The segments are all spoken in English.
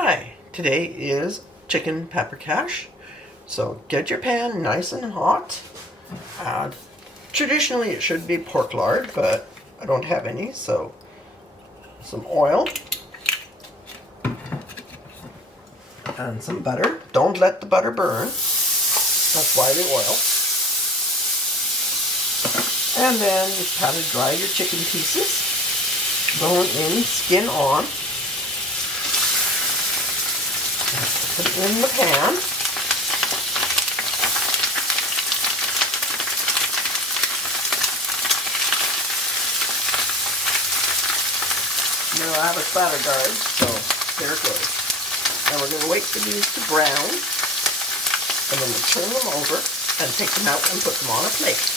Hi, today is chicken paprikash. So get your pan nice and hot. Traditionally it should be pork lard, but I don't have any, so some oil and some butter. Don't let the butter burn. That's why the oil. And then you pat it dry your chicken pieces. Bone in, skin on. Put it in the pan. Now I have a spatter guard, so there it goes. Now we're going to wait for these to brown, and then we'll turn them over and take them out and put them on a plate.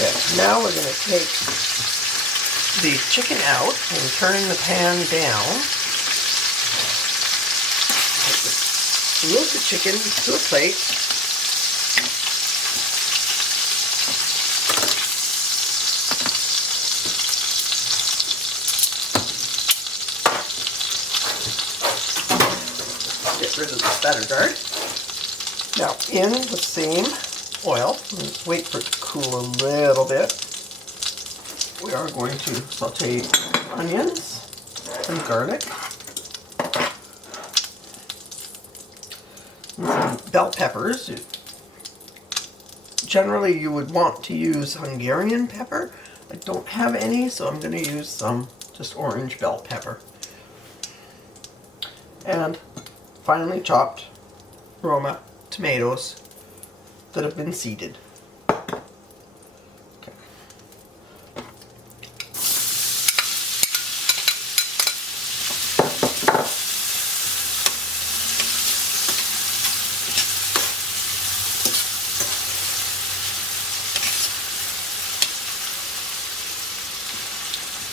Okay, now we're going to take the chicken out and turning the pan down. Move the chicken to a plate. Get rid of the spatter guard. Now in the same oil, wait for it to cool a little bit, we are going to saute onions and garlic and some bell peppers. Generally you would want to use Hungarian pepper. I don't have any, so I'm going to use some just orange bell pepper. And finely chopped Roma tomatoes that have been seeded. Okay.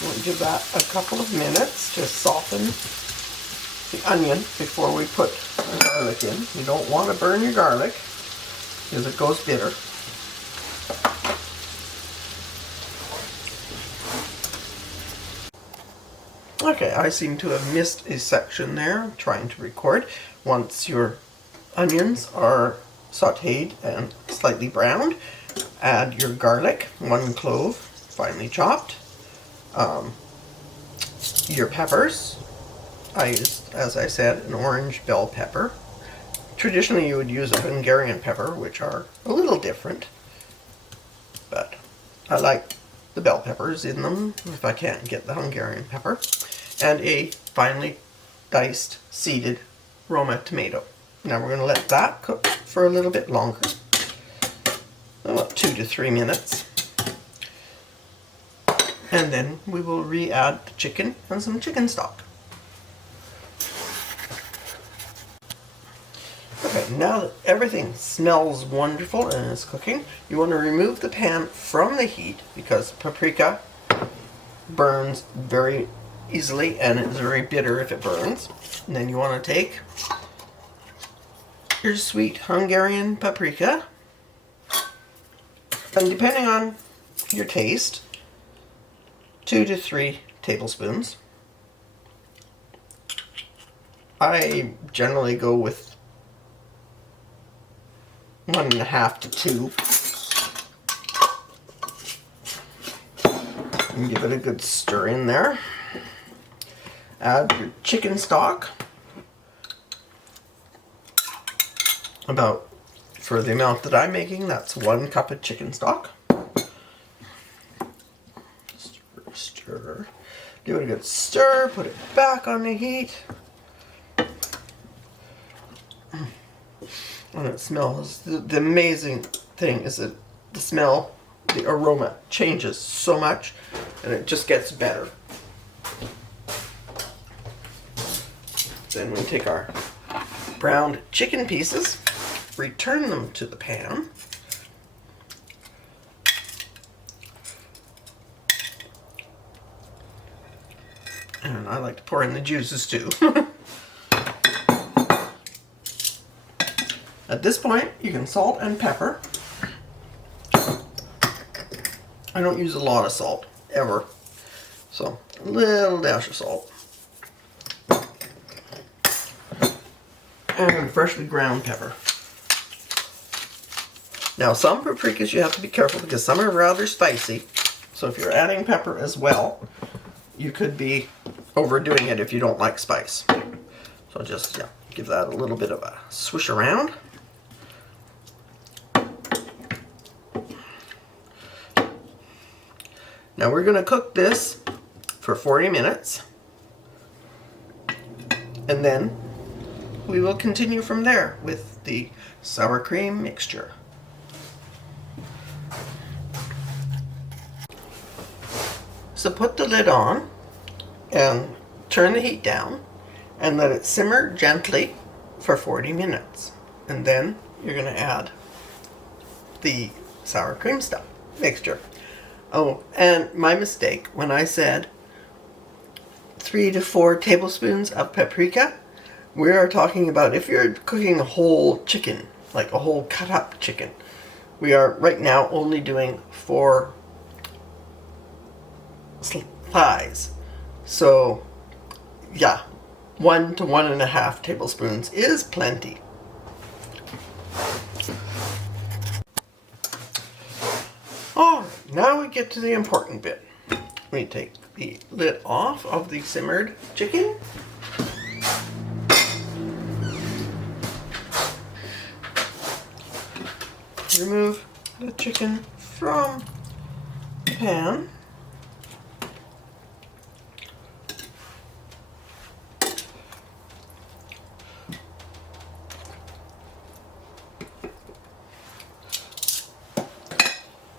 We'll give that a couple of minutes to soften the onion before we put the garlic in. You don't want to burn your garlic because it goes bitter. Okay, I seem to have missed a section there. I'm trying to record. Once your onions are sauteed and slightly browned, add your garlic, 1 clove, finely chopped, your peppers. I used, as I said, an orange bell pepper. Traditionally you would use a Hungarian pepper, which are a little different, but I like the bell peppers in them if I can't get the Hungarian pepper, and a finely diced seeded Roma tomato. Now we're going to let that cook for a little bit longer, about 2 to 3 minutes, and then we will re-add the chicken and some chicken stock. Okay, now that everything smells wonderful and is cooking, you want to remove the pan from the heat because paprika burns very easily and it's very bitter if it burns. And then you want to take your sweet Hungarian paprika And depending on your taste, 2 to 3 tablespoons. I generally go with 1.5 to 2. And give it a good stir in there. Add your chicken stock. About, for the amount that I'm making, that's 1 cup of chicken stock. Stir, stir. Give it a good stir, put it back on the heat. And it smells, the amazing thing is that the smell, the aroma changes so much, and it just gets better. Then we take our browned chicken pieces, return them to the pan. And I like to pour in the juices too. At this point, you can salt and pepper. I don't use a lot of salt, ever. So, a little dash of salt. And freshly ground pepper. Now, some paprikas you have to be careful because some are rather spicy. So if you're adding pepper as well, you could be overdoing it if you don't like spice. So just, yeah, give that a little bit of a swish around. Now we're going to cook this for 40 minutes. And then we will continue from there with the sour cream mixture. So put the lid on and turn the heat down and let it simmer gently for 40 minutes. And then you're going to add the sour cream stuff mixture. Oh, and my mistake when I said 3 to 4 tablespoons of paprika, we are talking about if you're cooking a whole chicken, like a whole cut up chicken. We are right now only doing 4 thighs. So yeah, 1 to 1.5 tablespoons is plenty. Alright, now we get to the important bit. We take the lid off of the simmered chicken. Remove the chicken from the pan.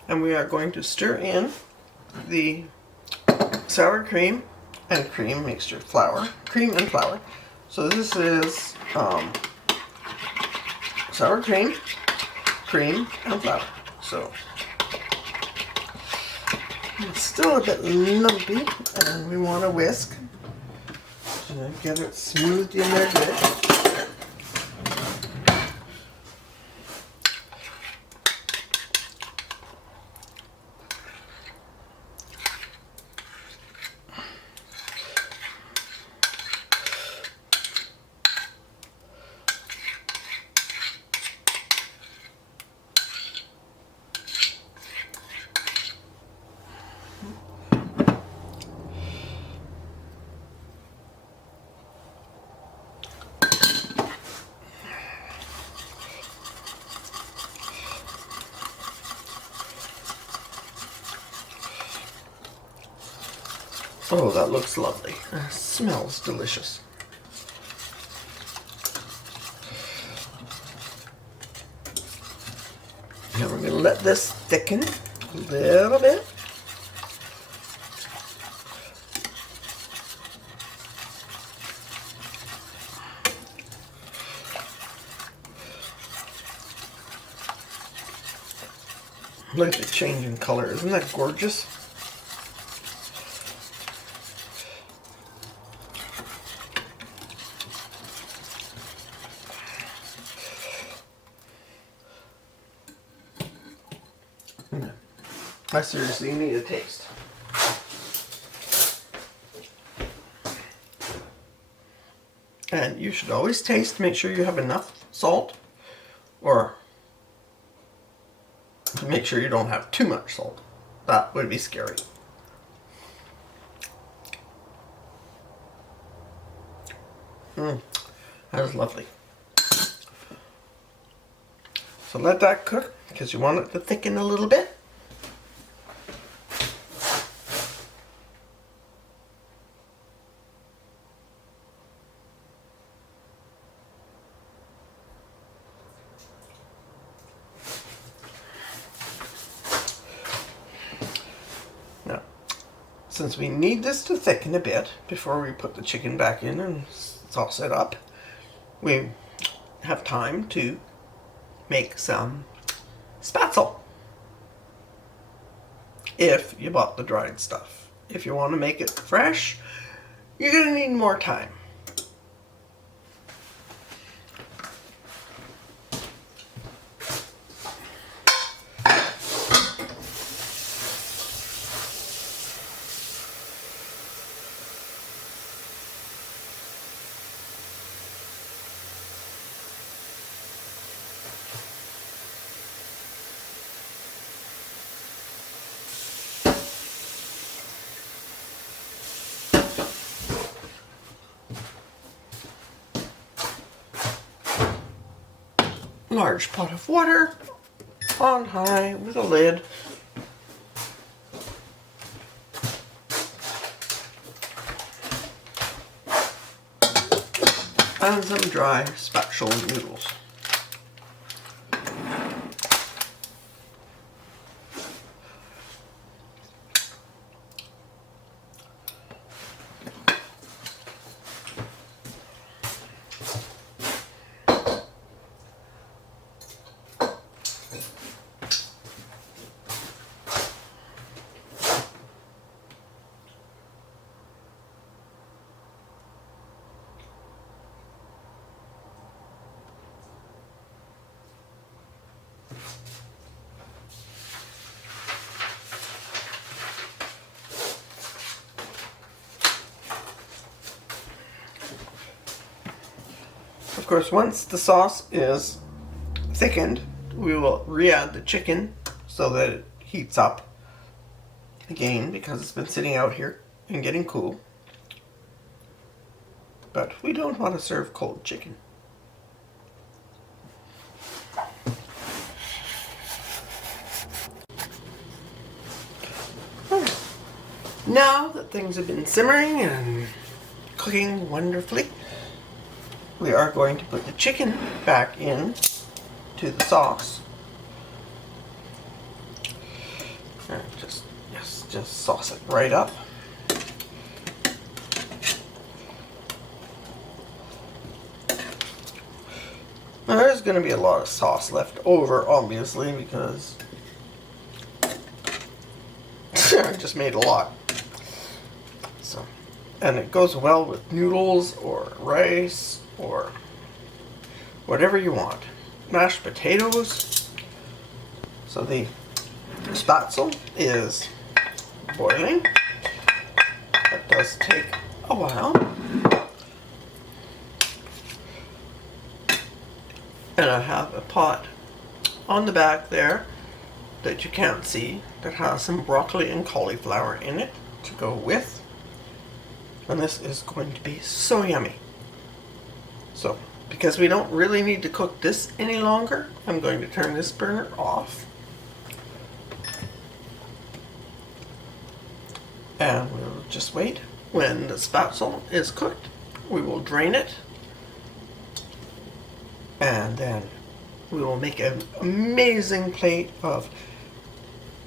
And we are going to stir in the sour cream and cream mixture, cream and flour. So this is sour cream, cream, and flour. So it's still a bit lumpy, and we want to whisk to get it smoothed in there good. Oh, that looks lovely. Smells delicious. Now we're going to let this thicken a little bit. Look at the change in color. Isn't that gorgeous? I seriously need a taste. And you should always taste, make sure you have enough salt, or make sure you don't have too much salt. That would be scary. That is lovely. So let that cook because you want it to thicken a little bit. Now, since we need this to thicken a bit before we put the chicken back in and sauce it up, we have time to make some spatzel. If you bought the dried stuff. If you want to make it fresh, you're going to need more time. Large pot of water on high with a lid. And some dry spatchel noodles. Of course, once the sauce is thickened, we will re-add the chicken so that it heats up again because it's been sitting out here and getting cool. But we don't want to serve cold chicken. Now that things have been simmering and cooking wonderfully, we are going to put the chicken back in to the sauce. And just sauce it right up. Now there's going to be a lot of sauce left over, obviously, because I just made a lot. So, and it goes well with noodles or rice or whatever you want. Mashed potatoes. So the spatzel is boiling. That does take a while. And I have a pot on the back there that you can't see that has some broccoli and cauliflower in it to go with. And this is going to be so yummy. So, because we don't really need to cook this any longer, I'm going to turn this burner off. And we'll just wait. When the spatzel is cooked, we will drain it. And then we will make an amazing plate of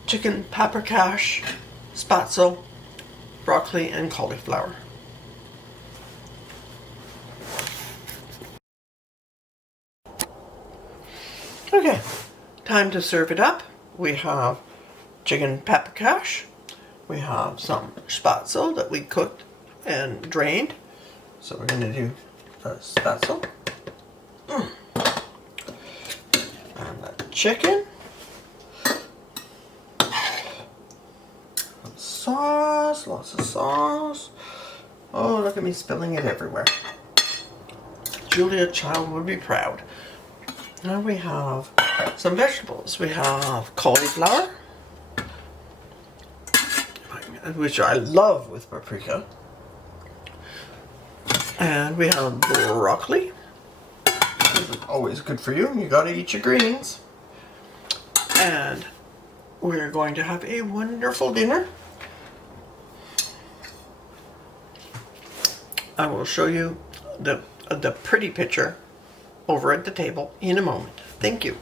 chicken paprikash, spatzel, broccoli, and cauliflower. Okay, time to serve it up. We have chicken paprikash. We have some spatzel that we cooked and drained. So we're going to do the spatzel. And the chicken. sauce, lots of sauce. Oh, look at me spilling it everywhere. Julia Child would be proud. Now we have some vegetables. We have cauliflower, which I love with paprika. And we have broccoli. This is always good for you. You gotta eat your greens. And we're going to have a wonderful dinner. I will show you the pretty picture over at the table in a moment. Thank you.